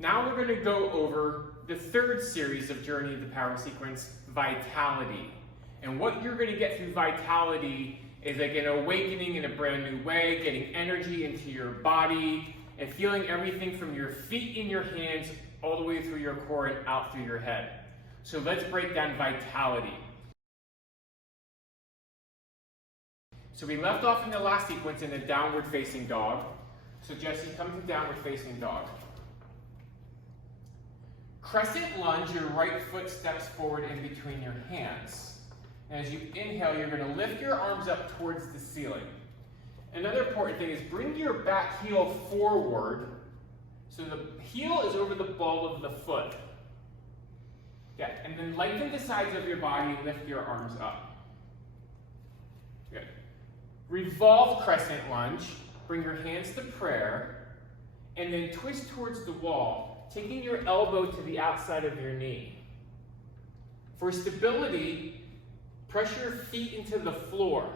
Now we're going to go over the third series of Journey of the Power Sequence, Vitality. And what you're going to get through Vitality is like an awakening in a brand new way, getting energy into your body, and feeling everything from your feet in your hands all the way through your core and out through your head. So let's break down Vitality. So we left off in the last sequence in a downward facing dog. So Jesse, come to downward facing dog. Crescent lunge, your right foot steps forward in between your hands. And as you inhale, you're going to lift your arms up towards the ceiling. Another important thing is bring your back heel forward so the heel is over the ball of the foot. Yeah, and then lengthen the sides of your body and lift your arms up. Good. Revolve crescent lunge, bring your hands to prayer, and then twist towards the wall, taking your elbow to the outside of your knee. For stability, press your feet into the floor.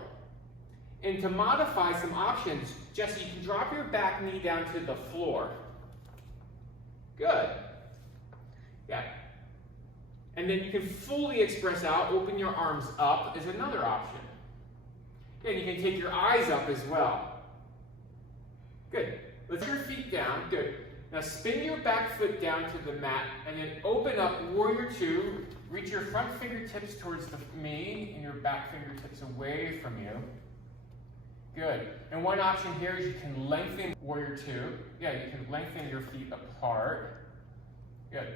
And to modify some options, Jesse, you can drop your back knee down to the floor. Good. Yeah. And then you can fully express out, open your arms up is another option. And you can take your eyes up as well. Good. Lift your feet down. Good. Now spin your back foot down to the mat and then open up Warrior Two. Reach your front fingertips towards me and your back fingertips away from you. Good. And one option here is you can lengthen Warrior Two. Yeah, you can lengthen your feet apart. Good.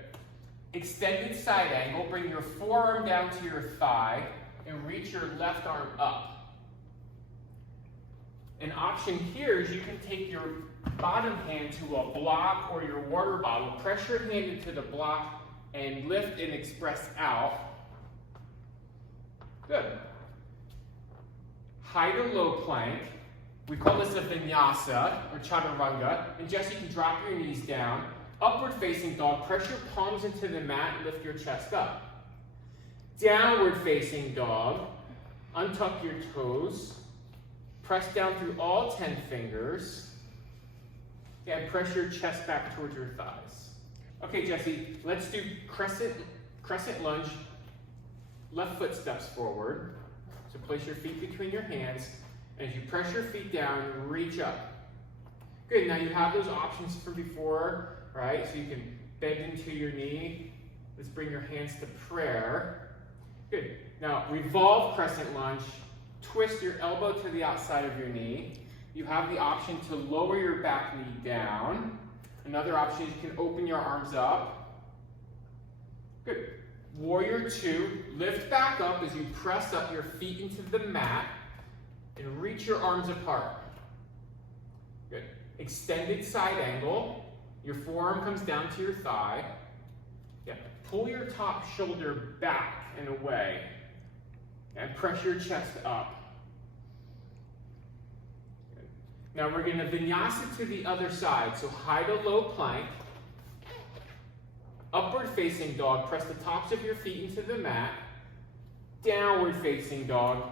Extended side angle. Bring your forearm down to your thigh and reach your left arm up. An option here is you can take your bottom hand to a block or your water bottle, press your hand into the block and lift and express out. Good. High to low plank. We call this a vinyasa or chaturanga. And Jesse, you can drop your knees down. Upward facing dog, press your palms into the mat and lift your chest up. Downward facing dog, untuck your toes. Press down through all 10 fingers. And press your chest back towards your thighs. Okay, Jesse, let's do crescent lunge. Left foot steps forward. So place your feet between your hands. And as you press your feet down, reach up. Good, now you have those options from before, right? So you can bend into your knee. Let's bring your hands to prayer. Good. Now revolve crescent lunge. Twist your elbow to the outside of your knee. You have the option to lower your back knee down. Another option is you can open your arms up. Good. Warrior Two, lift back up as you press up your feet into the mat and reach your arms apart. Good. Extended side angle. Your forearm comes down to your thigh. Yeah. Pull your top shoulder back and away and press your chest up. Now we're going to vinyasa to the other side. So high to low plank. Upward facing dog. Press the tops of your feet into the mat. Downward facing dog.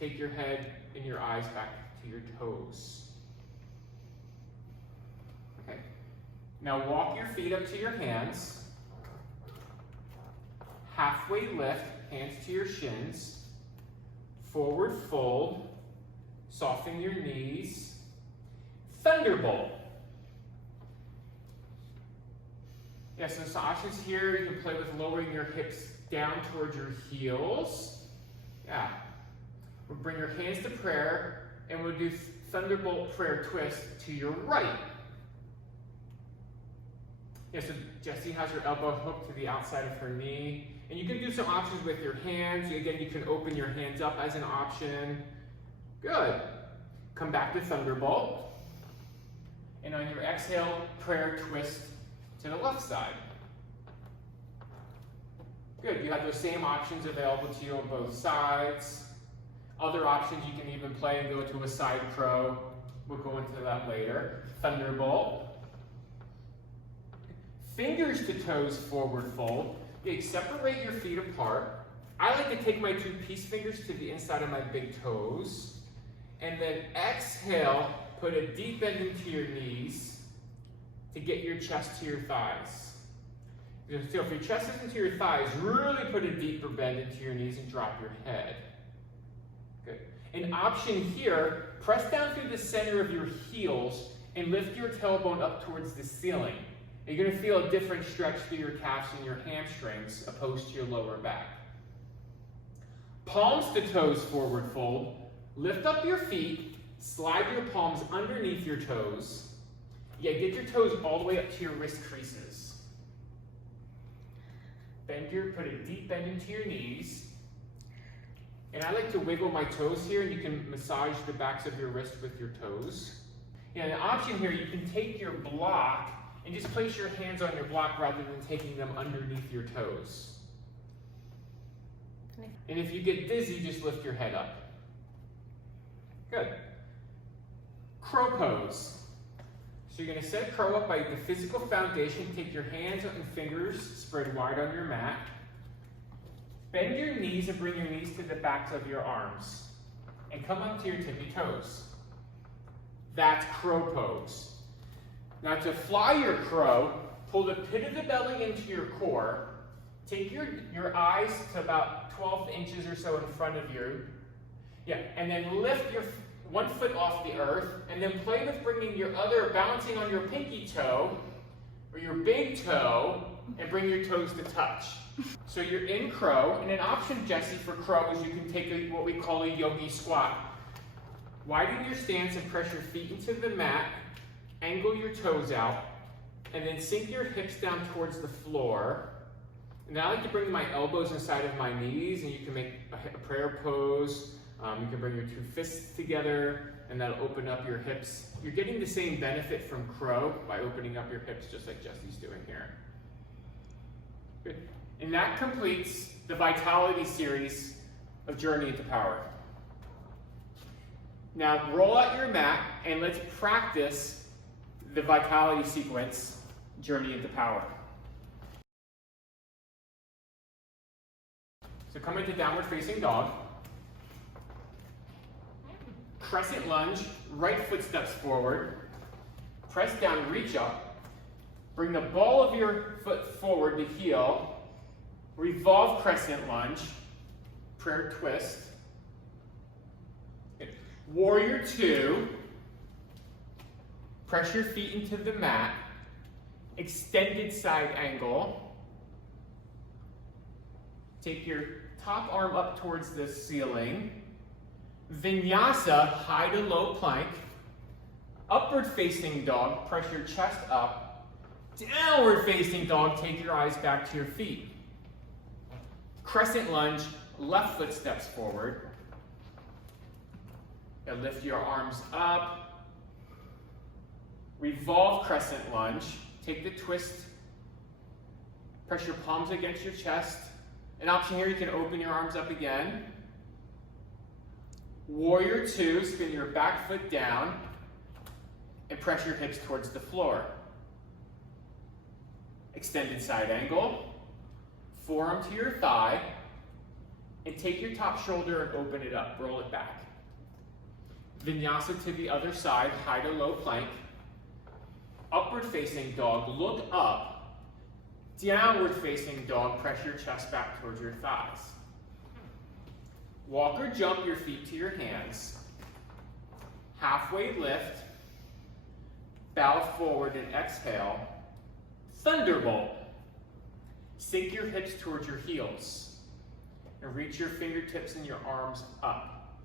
Take your head and your eyes back to your toes. Okay. Now walk your feet up to your hands. Halfway lift, hands to your shins. Forward fold. Soften your knees. Thunderbolt. Yeah, so some options here. You can play with lowering your hips down towards your heels. Yeah. We'll bring your hands to prayer, and we'll do Thunderbolt prayer twist to your right. Yeah, so Jessie has her elbow hooked to the outside of her knee. And you can do some options with your hands. Again, you can open your hands up as an option. Good. Come back to Thunderbolt. And on your exhale, prayer twist to the left side. Good. You have those same options available to you on both sides. Other options you can even play and go to a side crow. We'll go into that later. Thunderbolt. Fingers to toes forward fold. Okay, separate your feet apart. I like to take my two peace fingers to the inside of my big toes. And then exhale, put a deep bend into your knees. to get your chest to your thighs. So if your chest isn't to your thighs, really put a deeper bend into your knees and drop your head. Good. An option here, press down through the center of your heels and lift your tailbone up towards the ceiling. You're going to feel a different stretch through your calves and your hamstrings opposed to your lower back. Palms to toes forward fold. Lift up your feet, slide your palms underneath your toes. Yeah, get your toes all the way up to your wrist creases. Put a deep bend into your knees. And I like to wiggle my toes here, and you can massage the backs of your wrist with your toes. And an option here, you can take your block and just place your hands on your block rather than taking them underneath your toes. And if you get dizzy, just lift your head up. Good. Crow pose. So you're going to set crow up by the physical foundation. Take your hands and fingers spread wide on your mat. Bend your knees and bring your knees to the backs of your arms. And come up to your tippy toes. That's crow pose. Now to fly your crow, pull the pit of the belly into your core. Take your eyes to about 12 inches or so in front of you. Yeah, and then lift your one foot off the earth, and then play with bringing your other, balancing on your pinky toe, or your big toe, and bring your toes to touch. So you're in crow, and an option, Jesse, for crow is you can take what we call a yogi squat. Widen your stance and press your feet into the mat, angle your toes out, and then sink your hips down towards the floor. And I like to bring my elbows inside of my knees, and you can make a prayer pose. You can bring your two fists together, and that'll open up your hips. You're getting the same benefit from crow by opening up your hips, just like Jesse's doing here. Good. And that completes the Vitality series of Journey into Power. Now roll out your mat, and let's practice the Vitality sequence, Journey into Power. So come into downward facing dog. Crescent lunge, right foot steps forward. Press down, reach up. Bring the ball of your foot forward to heel. Revolve crescent lunge. Prayer twist. Warrior two. Press your feet into the mat. Extended side angle. Take your top arm up towards the ceiling. Vinyasa, high to low plank. Upward facing dog, press your chest up. Downward facing dog, take your eyes back to your feet. Crescent lunge, left foot steps forward. And lift your arms up. Revolve crescent lunge, take the twist. Press your palms against your chest. An option here, you can open your arms up again. Warrior two, spin your back foot down and press your hips towards the floor. Extended side angle, forearm to your thigh, and take your top shoulder and open it up, roll it back. Vinyasa to the other side, high to low plank. Upward facing dog, look up. Downward facing dog, press your chest back towards your thighs. Walk or jump your feet to your hands. Halfway lift. Bow forward and exhale. Thunderbolt. Sink your hips towards your heels. And reach your fingertips and your arms up.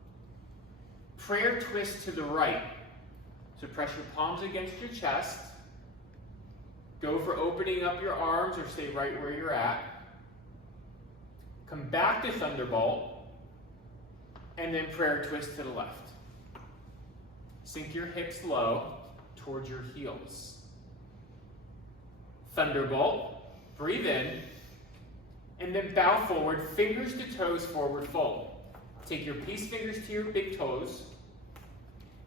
Prayer twist to the right. So press your palms against your chest. Go for opening up your arms or stay right where you're at. Come back to Thunderbolt. And then prayer twist to the left. Sink your hips low towards your heels. Thunderbolt. Breathe in. And then bow forward, fingers to toes, forward fold. Take your peace fingers to your big toes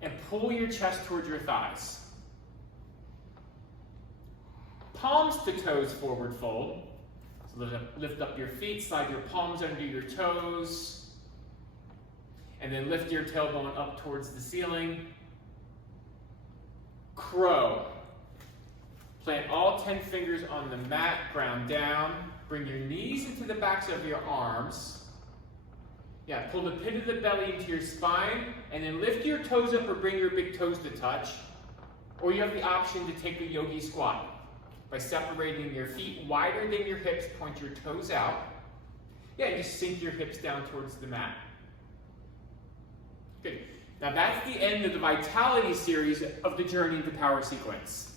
and pull your chest towards your thighs. Palms to toes, forward fold. So lift up your feet, slide your palms under your toes. And then lift your tailbone up towards the ceiling. Crow. Plant all 10 fingers on the mat, ground down. Bring your knees into the backs of your arms. Yeah, pull the pit of the belly into your spine, and then lift your toes up or bring your big toes to touch. Or you have the option to take a yogi squat by separating your feet wider than your hips, point your toes out. Yeah, and just sink your hips down towards the mat. Good. Now that's the end of the Vitality series of the Journey to Power sequence.